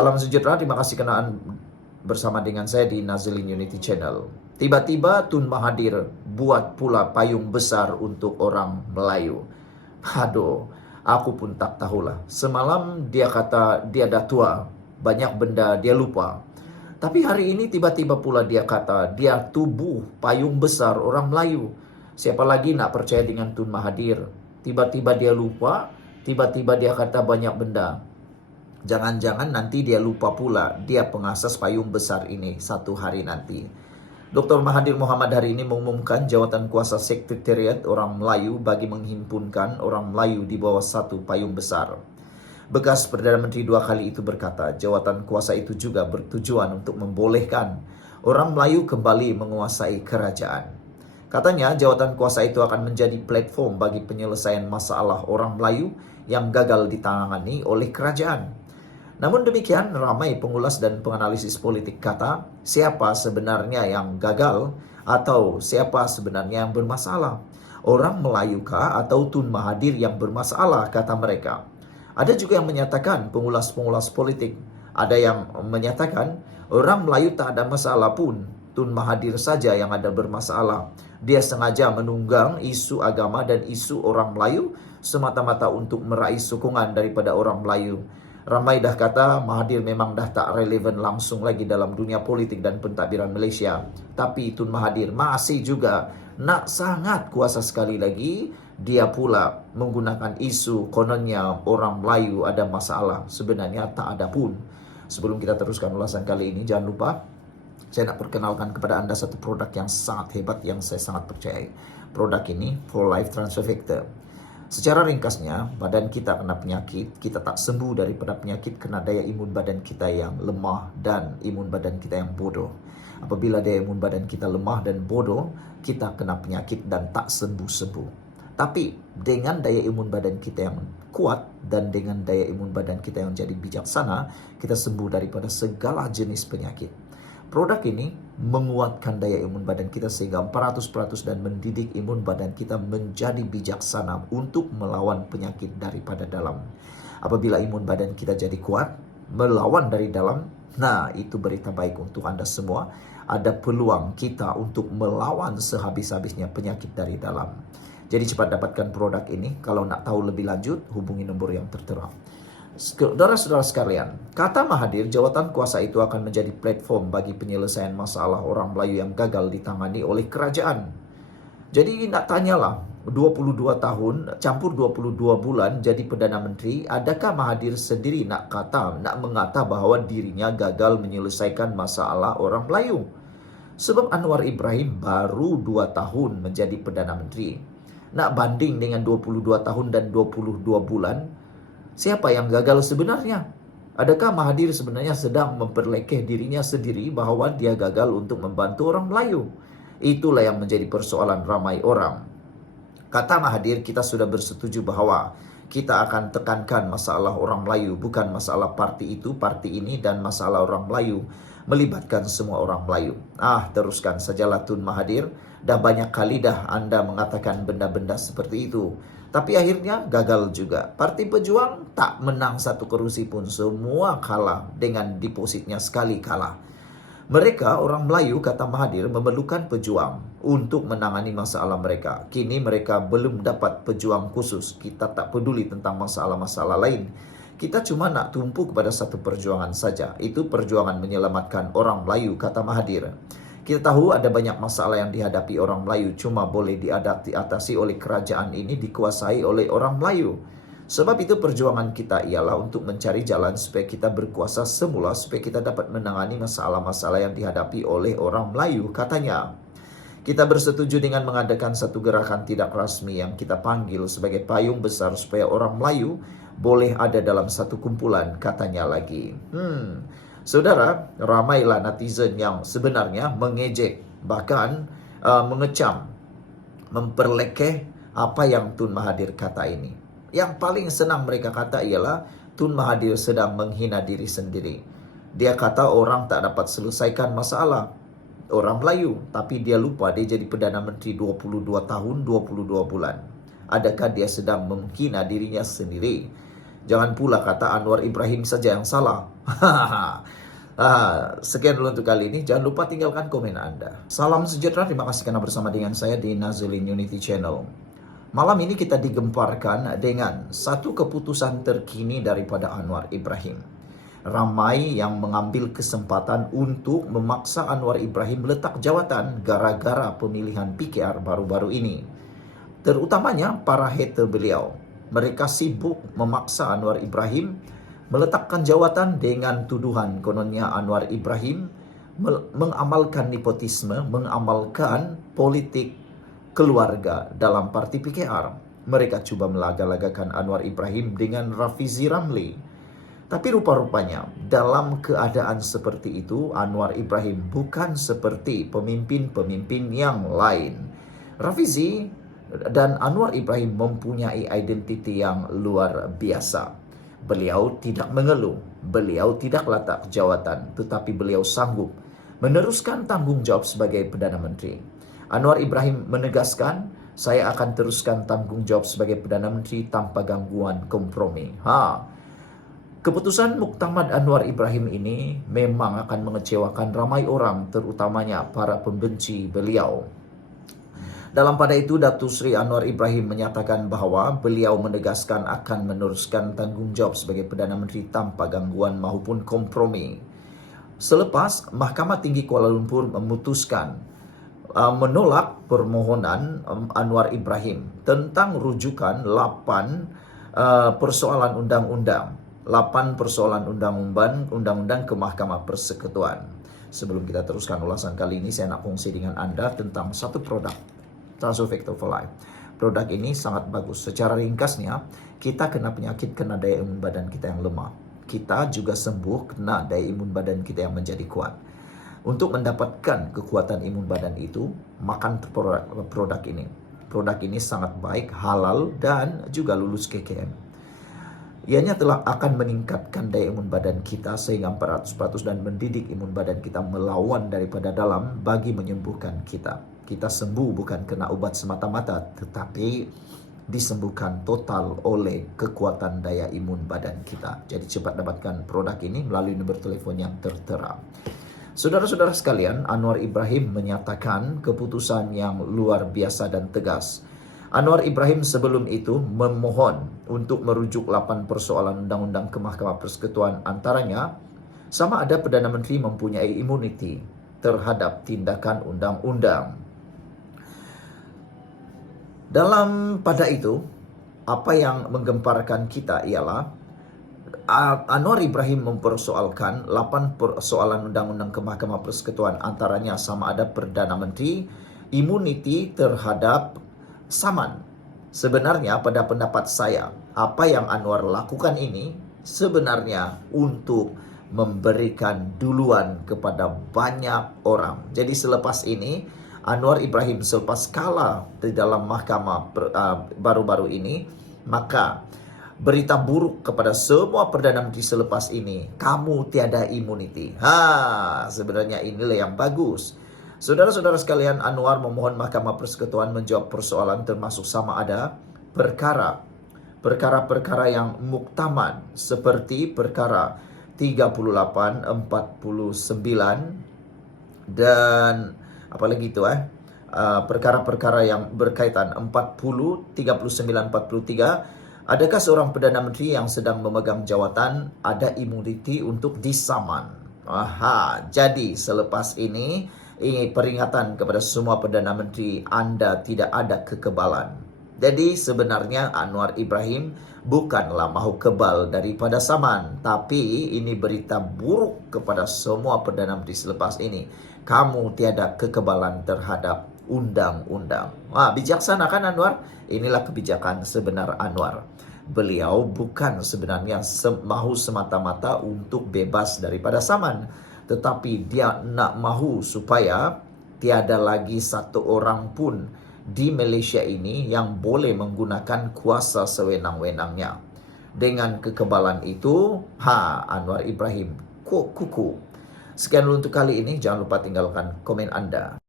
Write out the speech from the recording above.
Salam sejahtera, terima kasih kenaan bersama dengan saya di Nazilin Unity Channel. Tiba-tiba Tun Mahathir buat pula payung besar untuk orang Melayu. Aduh, aku pun tak tahulah. Semalam dia kata dia dah tua, banyak benda dia lupa. Tapi hari ini tiba-tiba pula dia kata dia tubuh payung besar orang Melayu. Siapa lagi nak percaya dengan Tun Mahathir? Tiba-tiba dia lupa, tiba-tiba dia kata banyak benda. Jangan-jangan nanti dia lupa pula dia pengasas payung besar ini satu hari nanti. Dr. Mahathir Mohamad hari ini mengumumkan jawatan kuasa Sekretariat Orang Melayu bagi menghimpunkan orang Melayu di bawah satu payung besar. Bekas Perdana Menteri dua kali itu berkata, jawatan kuasa itu juga bertujuan untuk membolehkan orang Melayu kembali menguasai kerajaan. Katanya jawatan kuasa itu akan menjadi platform bagi penyelesaian masalah orang Melayu yang gagal ditangani oleh kerajaan. Namun demikian, ramai pengulas dan penganalisis politik kata, siapa sebenarnya yang gagal atau siapa sebenarnya yang bermasalah? Orang Melayu kah atau Tun Mahathir yang bermasalah, kata mereka. Ada juga yang menyatakan, pengulas-pengulas politik, ada yang menyatakan orang Melayu tak ada masalah pun, Tun Mahathir saja yang ada bermasalah. Dia sengaja menunggang isu agama dan isu orang Melayu semata-mata untuk meraih sokongan daripada orang Melayu. Ramai dah kata Mahathir memang dah tak relevan langsung lagi dalam dunia politik dan pentadbiran Malaysia. Tapi Tun Mahathir masih juga nak sangat kuasa sekali lagi. Dia pula menggunakan isu kononnya orang Melayu ada masalah. Sebenarnya tak ada pun. Sebelum kita teruskan ulasan kali ini, jangan lupa saya nak perkenalkan kepada anda satu produk yang sangat hebat yang saya sangat percayai. Produk ini For Life Transfer Factor. Secara ringkasnya, badan kita kena penyakit, kita tak sembuh daripada penyakit kena daya imun badan kita yang lemah dan imun badan kita yang bodoh. Apabila daya imun badan kita lemah dan bodoh, kita kena penyakit dan tak sembuh-sembuh. Tapi dengan daya imun badan kita yang kuat dan dengan daya imun badan kita yang jadi bijaksana, kita sembuh daripada segala jenis penyakit. Produk ini menguatkan daya imun badan kita sehingga 400% dan mendidik imun badan kita menjadi bijaksana untuk melawan penyakit daripada dalam. Apabila imun badan kita jadi kuat, melawan dari dalam, nah itu berita baik untuk anda semua. Ada peluang kita untuk melawan sehabis-habisnya penyakit dari dalam. Jadi cepat dapatkan produk ini. Kalau nak tahu lebih lanjut, hubungi nombor yang tertera. Saudara-saudara sekalian, kata Mahathir, jawatan kuasa itu akan menjadi platform bagi penyelesaian masalah orang Melayu yang gagal ditangani oleh kerajaan. Jadi nak tanyalah, 22 tahun campur 22 bulan jadi Perdana Menteri, adakah Mahathir sendiri nak mengata bahawa dirinya gagal menyelesaikan masalah orang Melayu? Sebab Anwar Ibrahim baru 2 tahun menjadi Perdana Menteri. Nak banding dengan 22 tahun dan 22 bulan, siapa yang gagal sebenarnya? Adakah Mahathir sebenarnya sedang memperlekeh dirinya sendiri bahawa dia gagal untuk membantu orang Melayu? Itulah yang menjadi persoalan ramai orang. Kata Mahathir, kita sudah bersetuju bahawa kita akan tekankan masalah orang Melayu, bukan masalah parti itu, parti ini, dan masalah orang Melayu melibatkan semua orang Melayu. Teruskan sajalah Tun Mahathir. Dah banyak kali dah anda mengatakan benda-benda seperti itu. Tapi akhirnya gagal juga. Parti Pejuang tak menang satu kerusi pun. Semua kalah dengan depositnya sekali kalah. Mereka, orang Melayu, kata Mahathir, memerlukan pejuang untuk menangani masalah mereka. Kini mereka belum dapat pejuang khusus. Kita tak peduli tentang masalah-masalah lain. Kita cuma nak tumpu kepada satu perjuangan saja. Itu perjuangan menyelamatkan orang Melayu, kata Mahathir. Kita tahu ada banyak masalah yang dihadapi orang Melayu, cuma boleh diatasi oleh kerajaan ini dikuasai oleh orang Melayu. Sebab itu perjuangan kita ialah untuk mencari jalan supaya kita berkuasa semula, supaya kita dapat menangani masalah-masalah yang dihadapi oleh orang Melayu, katanya. Kita bersetuju dengan mengadakan satu gerakan tidak rasmi yang kita panggil sebagai payung besar supaya orang Melayu boleh ada dalam satu kumpulan, katanya lagi. Saudara, ramailah netizen yang sebenarnya mengejek, bahkan mengecam, memperlekeh apa yang Tun Mahathir kata ini. Yang paling senang mereka kata ialah Tun Mahathir sedang menghina diri sendiri. Dia kata orang tak dapat selesaikan masalah orang Melayu, tapi dia lupa dia jadi Perdana Menteri 22 tahun 22 bulan. Adakah dia sedang menghina dirinya sendiri? Jangan pula kata Anwar Ibrahim saja yang salah. Sekian dulu untuk kali ini. Jangan lupa tinggalkan komen Anda. Salam sejahtera. Terima kasih karena bersama dengan saya di Nazilin Unity Channel. Malam ini kita digemparkan dengan satu keputusan terkini daripada Anwar Ibrahim. Ramai yang mengambil kesempatan untuk memaksa Anwar Ibrahim letak jawatan gara-gara pemilihan PKR baru-baru ini. Terutamanya para hater beliau. Mereka sibuk memaksa Anwar Ibrahim meletakkan jawatan dengan tuduhan kononnya Anwar Ibrahim mengamalkan nepotisme, mengamalkan politik keluarga dalam parti PKR. Mereka coba melaga-lagakan Anwar Ibrahim dengan Rafizi Ramli. Tapi rupa-rupanya dalam keadaan seperti itu Anwar Ibrahim bukan seperti pemimpin-pemimpin yang lain. Rafizi dan Anwar Ibrahim mempunyai identiti yang luar biasa. Beliau tidak mengeluh, beliau tidak letak jawatan, tetapi beliau sanggup meneruskan tanggung jawab sebagai Perdana Menteri. Anwar Ibrahim menegaskan, saya akan teruskan tanggung jawab sebagai Perdana Menteri tanpa gangguan kompromi. Keputusan Muktamad Anwar Ibrahim ini memang akan mengecewakan ramai orang, terutamanya para pembenci beliau. Dalam pada itu, Datuk Seri Anwar Ibrahim menyatakan bahwa beliau menegaskan akan meneruskan tanggung jawab sebagai Perdana Menteri tanpa gangguan maupun kompromi. Selepas Mahkamah Tinggi Kuala Lumpur memutuskan menolak permohonan Anwar Ibrahim tentang rujukan 8 persoalan undang-undang. 8 persoalan undang-undang ke Mahkamah Persekutuan. Sebelum kita teruskan ulasan kali ini, saya nak kongsi dengan Anda tentang satu produk. Transfer Factor for Life. Produk ini sangat bagus. Secara ringkasnya, kita kena penyakit, kena daya imun badan kita yang lemah. Kita juga sembuh kena daya imun badan kita yang menjadi kuat. Untuk mendapatkan kekuatan imun badan itu, makan produk ini. Produk ini sangat baik, halal, dan juga lulus KKM. Ianya telah akan meningkatkan daya imun badan kita sehingga 400% dan mendidik imun badan kita melawan daripada dalam bagi menyembuhkan kita. Kita sembuh bukan kena obat semata-mata, tetapi disembuhkan total oleh kekuatan daya imun badan kita. Jadi cepat dapatkan produk ini melalui nomor telepon yang tertera. Saudara-saudara sekalian, Anwar Ibrahim menyatakan keputusan yang luar biasa dan tegas. Anwar Ibrahim sebelum itu memohon untuk merujuk 8 persoalan undang-undang ke Mahkamah Persekutuan, antaranya sama ada Perdana Menteri mempunyai imuniti terhadap tindakan undang-undang. Dalam pada itu, apa yang menggemparkan kita ialah Anwar Ibrahim mempersoalkan 8 persoalan undang-undang ke Mahkamah Persekutuan, antaranya sama ada Perdana Menteri imuniti terhadap Saman. Sebenarnya pada pendapat saya, apa yang Anwar lakukan ini sebenarnya untuk memberikan duluan kepada banyak orang. Jadi selepas ini Anwar Ibrahim selepas kalah di dalam mahkamah baru-baru ini, maka berita buruk kepada semua Perdana Menteri selepas ini, kamu tiada imuniti. Sebenarnya inilah yang bagus. Saudara-saudara sekalian, Anwar memohon Mahkamah Persekutuan menjawab persoalan termasuk sama ada perkara-perkara yang muktamad seperti perkara 38, 49 dan apalagi itu perkara-perkara yang berkaitan 40, 39, 43. Adakah seorang Perdana Menteri yang sedang memegang jawatan ada imuniti untuk disaman? Jadi selepas ini peringatan kepada semua Perdana Menteri, Anda tidak ada kekebalan. Jadi sebenarnya Anwar Ibrahim bukanlah mahu kebal daripada Saman, tapi ini berita buruk kepada semua Perdana Menteri selepas ini. Kamu tiada kekebalan terhadap undang-undang. Bijaksana kan Anwar? Inilah kebijakan sebenar Anwar. Beliau bukan sebenarnya mahu semata-mata untuk bebas daripada Saman, tetapi dia nak mahu supaya tiada lagi satu orang pun di Malaysia ini yang boleh menggunakan kuasa sewenang-wenangnya. Dengan kekebalan itu, Anwar Ibrahim kuku. Sekian dulu untuk kali ini. Jangan lupa tinggalkan komen Anda.